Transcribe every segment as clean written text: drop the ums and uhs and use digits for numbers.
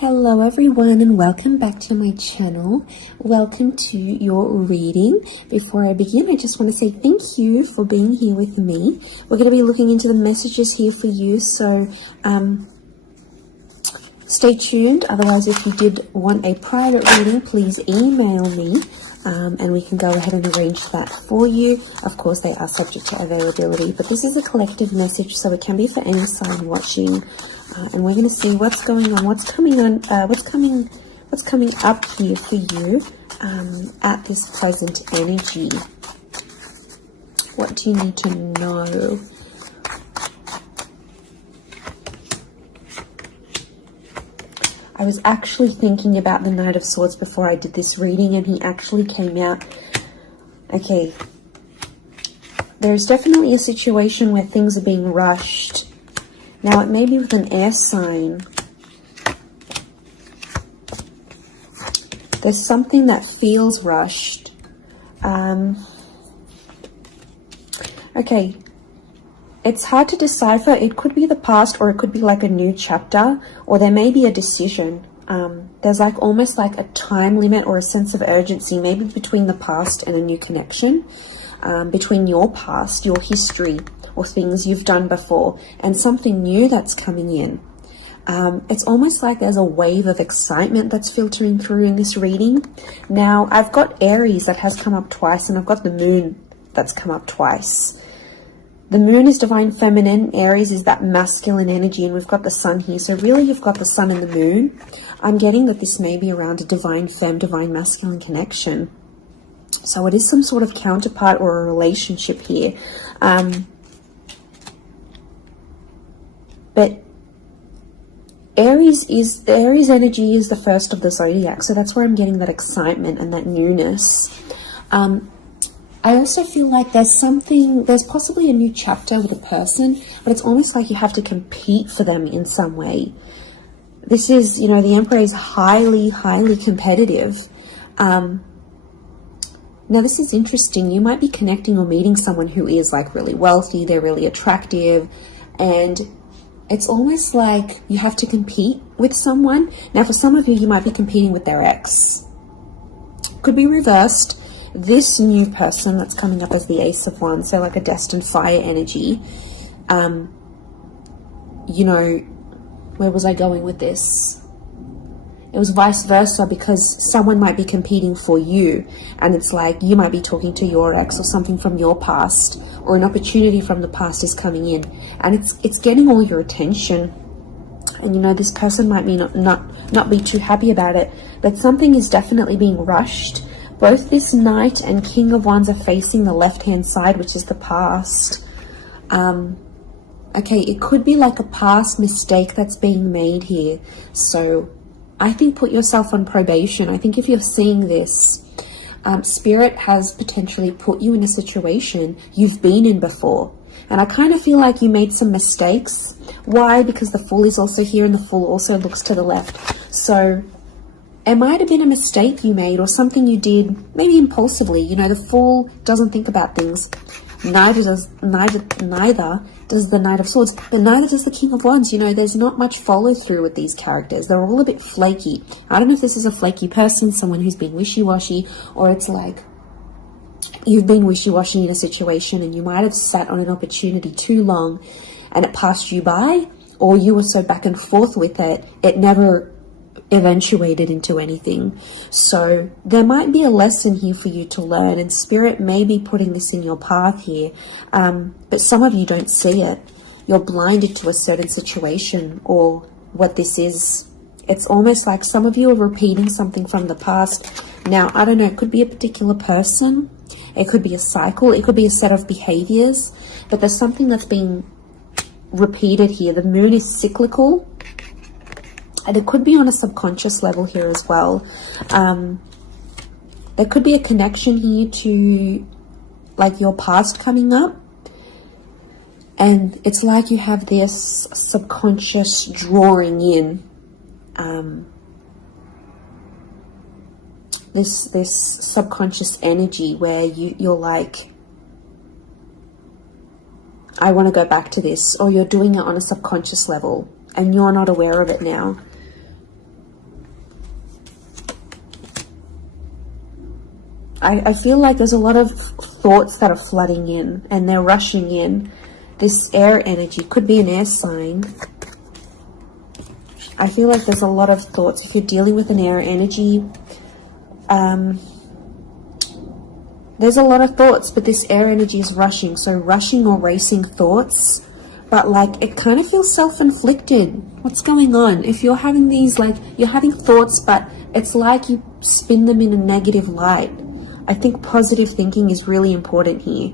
Hello everyone and welcome back to my channel. Welcome to your reading. Before I begin, I just want to say thank you for being here with me. We're going to be looking into the messages here for you, so stay tuned. Otherwise, if you did want a private reading, please email me and we can go ahead and arrange that for you. Of course, they are subject to availability, but this is a collective message, so it can be for any sign watching. And we're going to see what's going on, what's coming up here for you at this present energy. What do you need to know? I was actually thinking about the Knight of Swords before I did this reading, and he actually came out. Okay, there's definitely a situation where things are being rushed. Now, it may be with an air sign. There's something that feels rushed. Okay. It's hard to decipher. It could be the past, or it could be like a new chapter, or there may be a decision. There's like almost like a time limit or a sense of urgency, maybe between the past and a new connection, between your past, your history, or things you've done before, and something new that's coming in. It's almost like there's a wave of excitement that's filtering through in this reading. Now, I've got Aries that has come up twice, and I've got the Moon that's come up twice. The Moon is divine feminine, Aries is that masculine energy, and we've got the Sun here. So really, you've got the Sun and the Moon. I'm getting that this may be around a divine femme, divine masculine connection. So it is some sort of counterpart or a relationship here. But Aries energy is the first of the zodiac, so that's where I'm getting that excitement and that newness. I also feel like there's possibly a new chapter with a person, but it's almost like you have to compete for them in some way. This is, the Emperor is highly, highly competitive. Now, this is interesting. You might be connecting or meeting someone who is like really wealthy, they're really attractive, and it's almost like you have to compete with someone. Now, for some of you, you might be competing with their ex. Could be reversed. This new person that's coming up as the Ace of Wands, so like a destined fire energy. Where was I going with this? It was vice versa, because someone might be competing for you, and it's like you might be talking to your ex or something from your past, or an opportunity from the past is coming in, and it's getting all your attention. And this person might be not be too happy about it, but something is definitely being rushed. Both this Knight and King of Wands are facing the left-hand side, which is the past. Okay, it could be like a past mistake that's being made here. So I think put yourself on probation. I think if you're seeing this, Spirit has potentially put you in a situation you've been in before. And I kind of feel like you made some mistakes. Why? Because the Fool is also here, and the Fool also looks to the left. So it might have been a mistake you made, or something you did, maybe impulsively. The Fool doesn't think about things. Neither does the Knight of Swords, but neither does the King of Wands. There's not much follow through with these characters. They're all a bit flaky. I don't know if this is a flaky person, someone who's been wishy-washy, or it's like you've been wishy-washy in a situation and you might have sat on an opportunity too long and it passed you by, or you were so back and forth with it, it never eventuated into anything. So there might be a lesson here for you to learn, and Spirit may be putting this in your path here, but some of you don't see it. You're blinded to a certain situation or what this is. It's almost like some of you are repeating something from the past. Now, I don't know, it could be a particular person, it could be a cycle, it could be a set of behaviors, but there's something that's being repeated here. The Moon is cyclical, and it could be on a subconscious level here as well. There could be a connection here to like your past coming up. And it's like you have this subconscious drawing in. This subconscious energy where you're like, I want to go back to this. Or you're doing it on a subconscious level and you're not aware of it now. I feel like there's a lot of thoughts that are flooding in and they're rushing in. This air energy could be an air sign. I feel like there's a lot of thoughts. If you're dealing with an air energy, there's a lot of thoughts, but this air energy is rushing. So rushing or racing thoughts, but like it kind of feels self-inflicted. What's going on? If you're having these, like, you're having thoughts, but it's like you spin them in a negative light. I think positive thinking is really important here.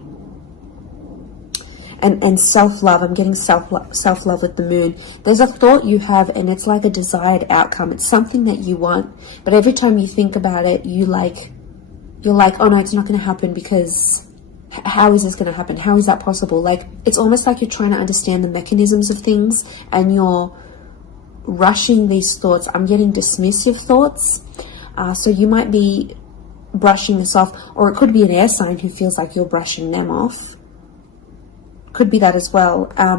And self-love. I'm getting self-love with the moon. There's a thought you have and it's like a desired outcome. It's something that you want, but every time you think about it, you're like, oh no, it's not going to happen, because how is this going to happen? How is that possible? Like, it's almost like you're trying to understand the mechanisms of things and you're rushing these thoughts. I'm getting dismissive thoughts. So you might be brushing this off, or it could be an air sign who feels like you're brushing them off. Could be that as well. I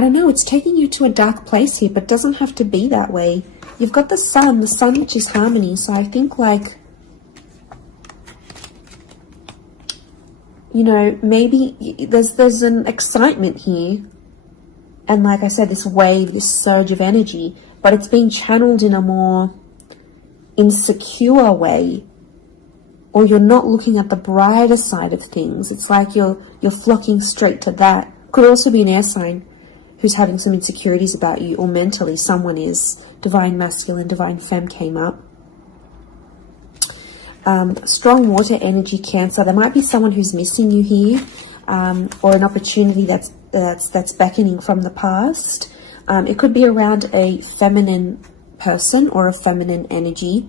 don't know, it's taking you to a dark place here, but it doesn't have to be that way. You've got the sun which is harmony. So I think, like, you know, maybe there's an excitement here. And like I said, this wave, this surge of energy, but it's being channeled in a more insecure way, or you're not looking at the brighter side of things. It's like you're flocking straight to that. Could also be an air sign who's having some insecurities about you, or mentally someone is. Divine masculine, divine femme came up. Strong water energy, Cancer. There might be someone who's missing you here, or an opportunity that's beckoning from the past. It could be around a feminine person or a feminine energy.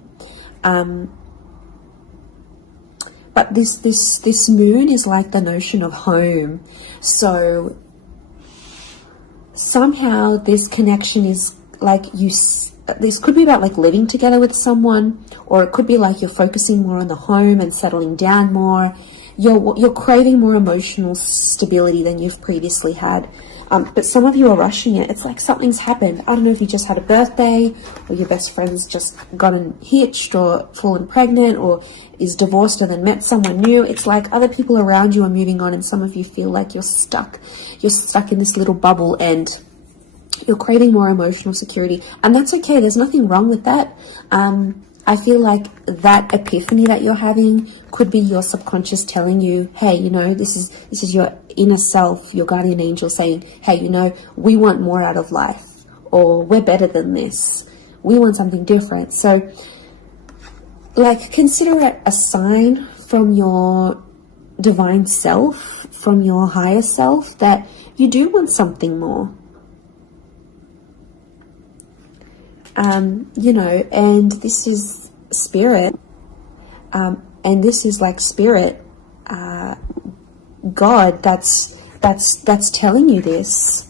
But this moon is like the notion of home. So somehow this connection is like this could be about like living together with someone, or it could be like you're focusing more on the home and settling down more. You're craving more emotional stability than you've previously had. But some of you are rushing it. It's like something's happened. I don't know if you just had a birthday, or your best friend's just gotten hitched or fallen pregnant, or is divorced and then met someone new. It's like other people around you are moving on, and some of you feel like you're stuck. You're stuck in this little bubble and you're craving more emotional security. And that's okay. There's nothing wrong with that. I feel like that epiphany that you're having could be your subconscious telling you, hey, you know, this is your inner self, your guardian angel saying, hey, you know, we want more out of life, or we're better than this. We want something different. So, like, consider it a sign from your divine self, from your higher self, that you do want something more. You know, and this is spirit, and this is like spirit, God, that's telling you this.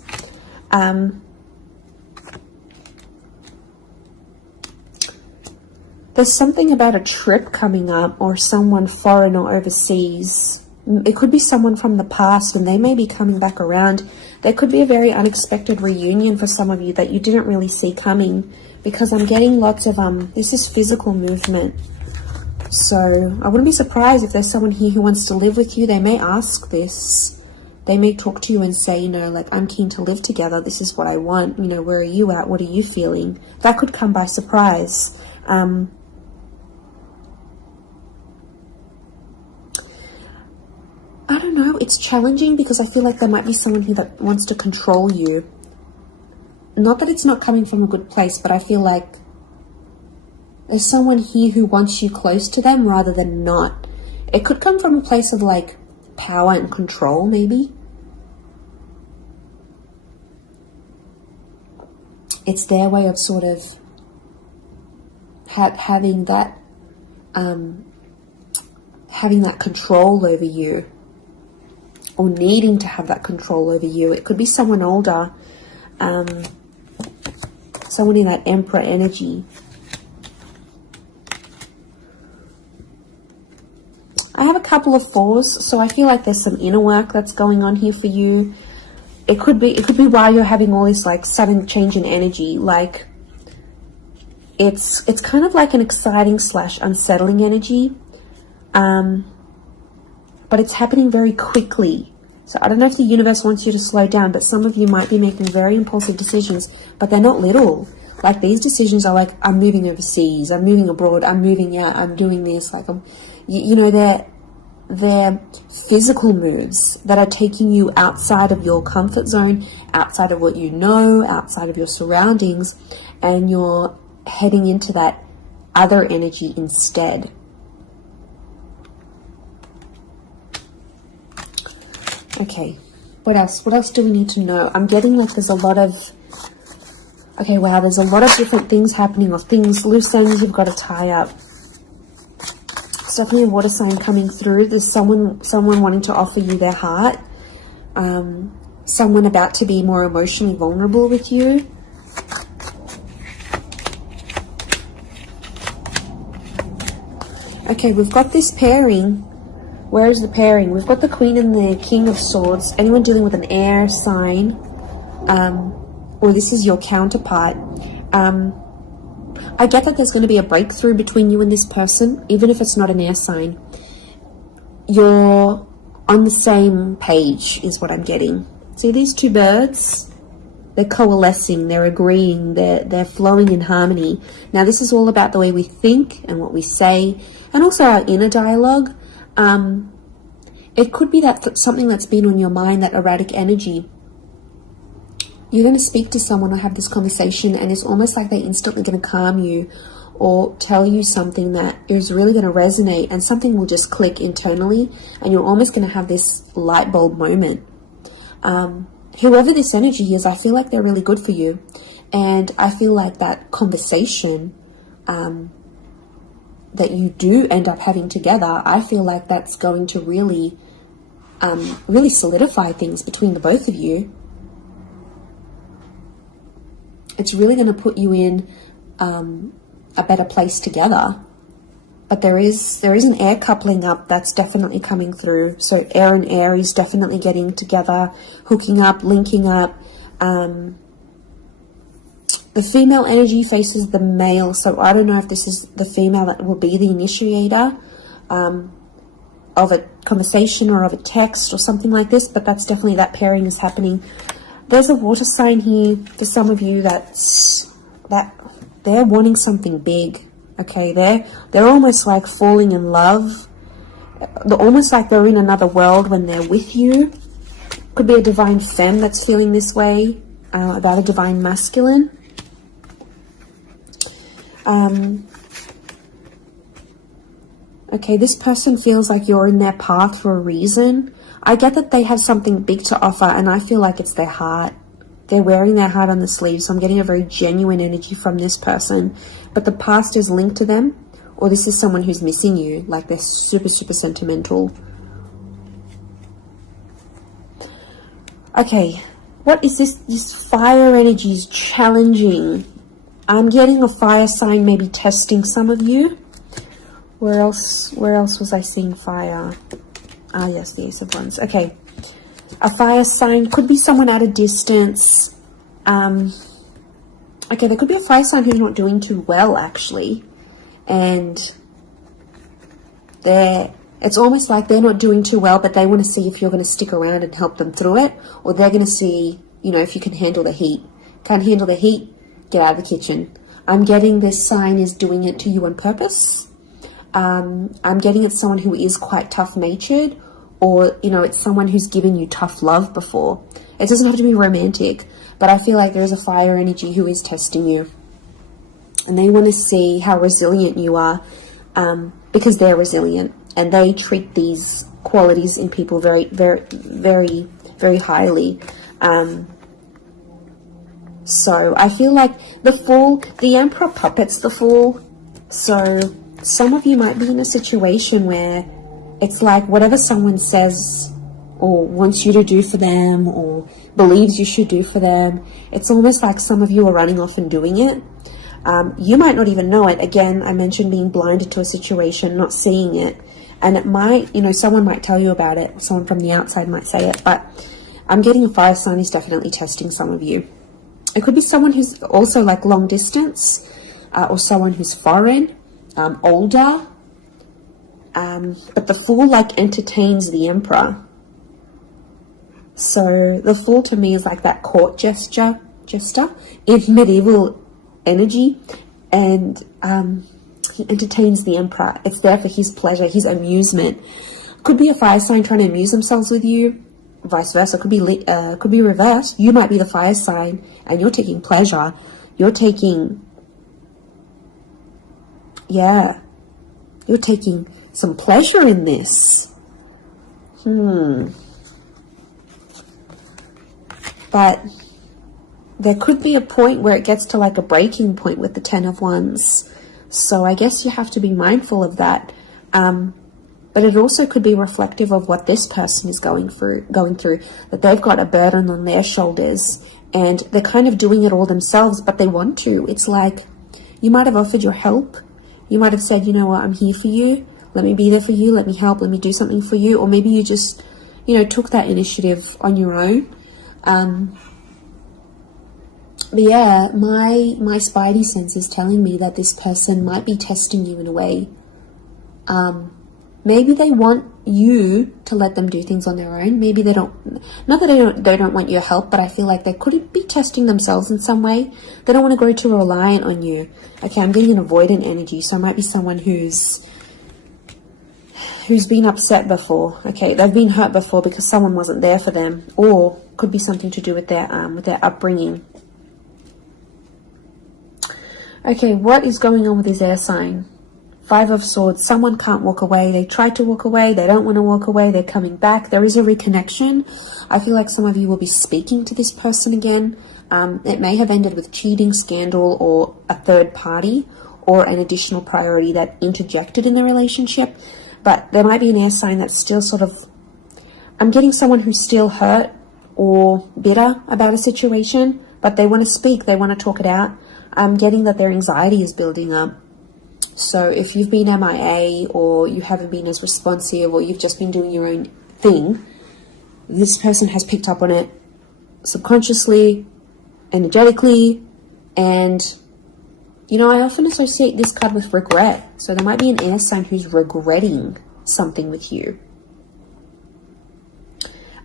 There's something about a trip coming up, or someone foreign or overseas. It could be someone from the past and they may be coming back around. There could be a very unexpected reunion for some of you that you didn't really see coming, because I'm getting lots of, this is physical movement. So I wouldn't be surprised if there's someone here who wants to live with you. They may ask this. They may talk to you and say, you know, like, I'm keen to live together. This is what I want. You know, where are you at? What are you feeling? That could come by surprise. I don't know. It's challenging because I feel like there might be someone here that wants to control you. Not that it's not coming from a good place, but I feel like there's someone here who wants you close to them rather than not. It could come from a place of like power and control, maybe. It's their way of sort of having that control over you, or needing to have that control over you. It could be someone older, someone in that Emperor energy. I have a couple of fours, so I feel like there's some inner work that's going on here for you. It could be while you're having all this like sudden change in energy, like It's kind of like an exciting / unsettling energy, but it's happening very quickly. So I don't know if the universe wants you to slow down, but some of you might be making very impulsive decisions, but they're not little. Like, these decisions are like, I'm moving overseas, I'm moving abroad, I'm moving out, I'm doing this. Like, you know, they're physical moves that are taking you outside of your comfort zone, outside of what you know, outside of your surroundings, and you're heading into that other energy instead. Okay, what else? What else do we need to know? I'm getting like there's a lot of... Okay, wow, there's a lot of different things happening, or things, loose ends you've got to tie up. It's definitely a water sign coming through. There's someone wanting to offer you their heart. Someone about to be more emotionally vulnerable with you. Okay, we've got this pairing. Where is the pairing? We've got the Queen and the King of Swords. Anyone dealing with an air sign, or this is your counterpart. I get that there's going to be a breakthrough between you and this person, even if it's not an air sign. You're on the same page is what I'm getting. See these two birds? They're coalescing, they're agreeing, they're flowing in harmony. Now this is all about the way we think and what we say, and also our inner dialogue. It could be that something that's been on your mind, that erratic energy. You're going to speak to someone or have this conversation, and it's almost like they're instantly going to calm you or tell you something that is really going to resonate, and something will just click internally, and you're almost going to have this light bulb moment. Whoever this energy is, I feel like they're really good for you. And I feel like that conversation that you do end up having together, I feel like that's going to really, really solidify things between the both of you. It's really going to put you in a better place together. But there is an air coupling up that's definitely coming through. So air and Aries definitely getting together, hooking up, linking up. The female energy faces the male. So I don't know if this is the female that will be the initiator of a conversation or of a text or something like this. But that's definitely, that pairing is happening. There's a water sign here for some of you that they're wanting something big. Okay, they're almost like falling in love. They're almost like they're in another world when they're with you. Could be a divine femme that's feeling this way about a divine masculine. Okay, this person feels like you're in their path for a reason. I get that they have something big to offer, and I feel like it's their heart. They're wearing their heart on the sleeve, so I'm getting a very genuine energy from this person. But the past is linked to them, or this is someone who's missing you, like they're super, super sentimental. Okay, what is this? This fire energy is challenging. I'm getting a fire sign maybe testing some of you. Where else was I seeing fire? Ah, yes, the Ace of Wands. Okay. A fire sign could be someone at a distance. Okay, there could be a fire sign who's not doing too well, actually. And it's almost like they're not doing too well, but they want to see if you're going to stick around and help them through it. Or they're going to see, you know, if you can handle the heat. Can't handle the heat? Get out of the kitchen. I'm getting this sign is doing it to you on purpose. I'm getting it's someone who is quite tough-natured, or, you know, it's someone who's given you tough love before. It doesn't have to be romantic, but I feel like there is a fire energy who is testing you. And they want to see how resilient you are, because they're resilient. And they treat these qualities in people very, very, very, very highly. So I feel like the Fool, the Emperor puppets the Fool. So some of you might be in a situation where it's like whatever someone says or wants you to do for them or believes you should do for them, it's almost like some of you are running off and doing it. You might not even know it. Again, I mentioned being blinded to a situation, not seeing it. And it might, you know, someone might tell you about it. Someone from the outside might say it. But I'm getting a fire sign is definitely testing some of you. It could be someone who's also like long distance. or someone who's foreign, older. But the Fool like entertains the Emperor. So the Fool to me is like that court jester in medieval energy, and he entertains the Emperor. It's there for his pleasure, his amusement. Could be a fire sign trying to amuse themselves with you, vice versa. Could be reversed. You might be the fire sign and you're taking pleasure. You're taking some pleasure in this. But there could be a point where it gets to like a breaking point with the Ten of Wands. So I guess you have to be mindful of that. But it also could be reflective of what this person is going through, that they've got a burden on their shoulders and they're kind of doing it all themselves, but they want to. It's like you might have offered your help. You might have said, you know what, I'm here for you. Let me be there for you. Let me help. Let me do something for you. Or maybe you just, took that initiative on your own. But yeah, my spidey sense is telling me that this person might be testing you in a way. Maybe they want you to let them do things on their own. Maybe they don't, not that they don't want your help, but I feel like they could be testing themselves in some way. They don't want to grow too reliant on you. Okay, I'm getting an avoidant energy, so it might be someone who's been upset before. Okay, they've been hurt before because someone wasn't there for them, or could be something to do with their upbringing. Okay, what is going on with this air sign? Five of Swords. Someone can't walk away. They tried to walk away. They don't want to walk away. They're coming back. There is a reconnection. I feel like some of you will be speaking to this person again. It may have ended with cheating, scandal, or a third party, or an additional priority that interjected in the relationship. But there might be an air sign that's still sort of... I'm getting someone who's still hurt or bitter about a situation, but they want to speak. They want to talk it out. I'm getting that their anxiety is building up. So if you've been MIA, or you haven't been as responsive, or you've just been doing your own thing, this person has picked up on it subconsciously, energetically, and I often associate this card with regret. So there might be an air sign who's regretting something with you.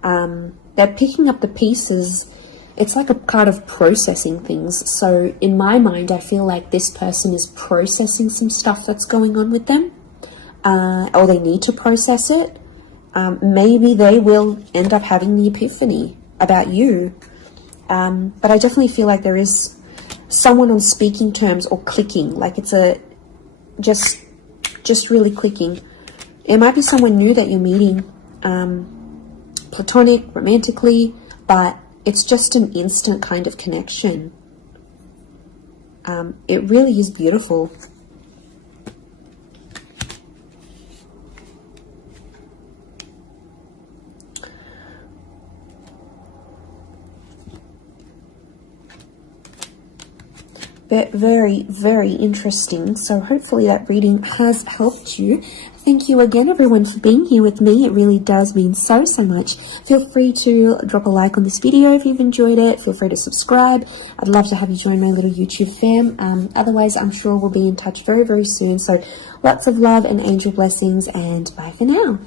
They're picking up the pieces. It's like a card of processing things. So in my mind, I feel like this person is processing some stuff that's going on with them, or they need to process it. Maybe they will end up having the epiphany about you. But I definitely feel like there is someone on speaking terms or clicking, like it's just really clicking. It might be someone new that you're meeting, platonic, romantically, but it's just an instant kind of connection. It really is beautiful. Very, very interesting. So hopefully that reading has helped you. Thank you again, everyone, for being here with me. It really does mean so much. Feel free to drop a like on this video if you've enjoyed it. Feel free to subscribe. I'd love to have you join my little YouTube fam. Otherwise, I'm sure we'll be in touch very, very soon. So lots of love and angel blessings, and bye for now.